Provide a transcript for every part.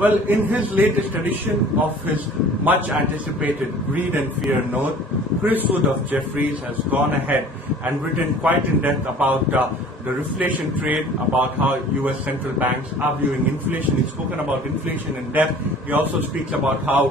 Well, in his latest edition of his much anticipated Greed and Fear note, Chris Wood of Jefferies has gone ahead and written quite in depth about the reflation trade, about how US central banks are viewing inflation. He's spoken about inflation in depth. He also speaks about how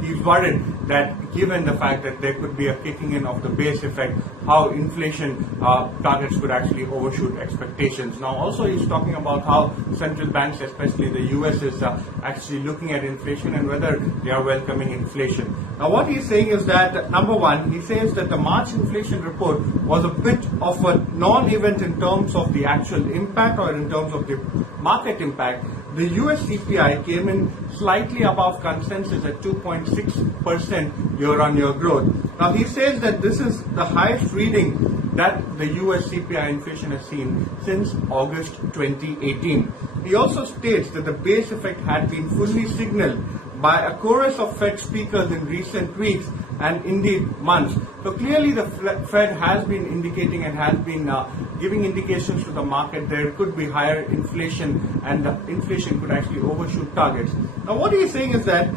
he's worried that given the fact that there could be a kicking in of the base effect, how inflation targets could actually overshoot expectations. Now also he's talking about how central banks, especially the US, is actually looking at inflation and whether they are welcoming inflation. Now what he's saying is that, number one, he says that the March inflation report was a bit of a non-event in terms of the actual impact or in terms of the market impact. The US CPI came in slightly above consensus at 2.6% year-on-year growth. Now he says that this is the highest reading that the US CPI inflation has seen since August 2018. He also states that the base effect had been fully signaled by a chorus of Fed speakers in recent weeks and indeed months. So clearly the Fed has been indicating and has been giving indications to the market there could be higher inflation and the inflation could actually overshoot targets. Now what he is saying is that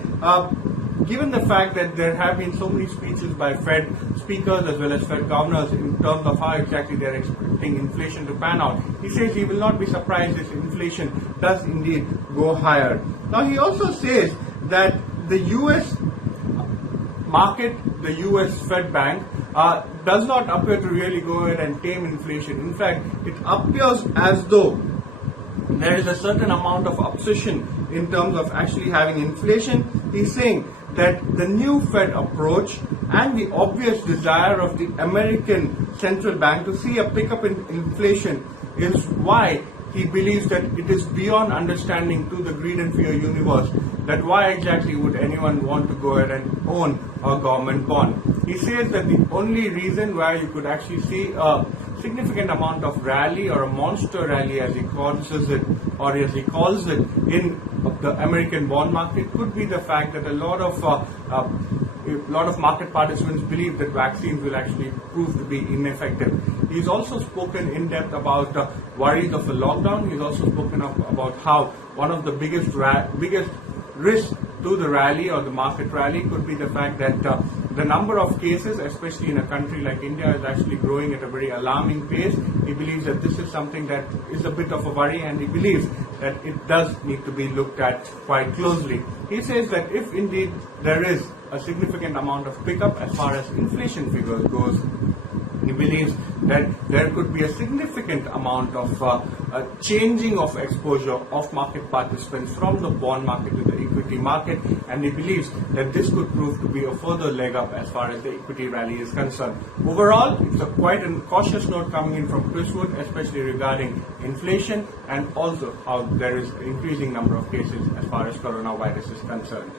given the fact that there have been so many speeches by Fed speakers as well as Fed governors in terms of how exactly they are expecting inflation to pan out, he says he will not be surprised if inflation does indeed go higher. Now he also says that the US market, the US Fed Bank, does not appear to really go ahead and tame inflation. In fact, it appears as though there is a certain amount of obsession in terms of actually having inflation. He's saying that the new Fed approach and the obvious desire of the American central bank to see a pickup in inflation is why he believes that it is beyond understanding to the greed and fear universe that why exactly would anyone want to go ahead and own a government bond. He says that the only reason why you could actually see a significant amount of rally or a monster rally as he calls it in the American bond market could be the fact that a lot of market participants believe that vaccines will actually prove to be ineffective. He's also spoken in depth about worries of a lockdown. He's also spoken about how one of the biggest risks to the rally or the market rally could be the fact that the number of cases, especially in a country like India, is actually growing at a very alarming pace. He believes that this is something that is a bit of a worry, and he believes that it does need to be looked at quite closely. He says that if indeed there is a significant amount of pickup as far as inflation figures goes, he believes that there could be a significant amount of changing of exposure of market participants from the bond market to the equity market, and he believes that this could prove to be a further leg up as far as the equity rally is concerned. Overall, it's quite a cautious note coming in from Chris Wood, especially regarding inflation and also how there is an increasing number of cases as far as coronavirus is concerned.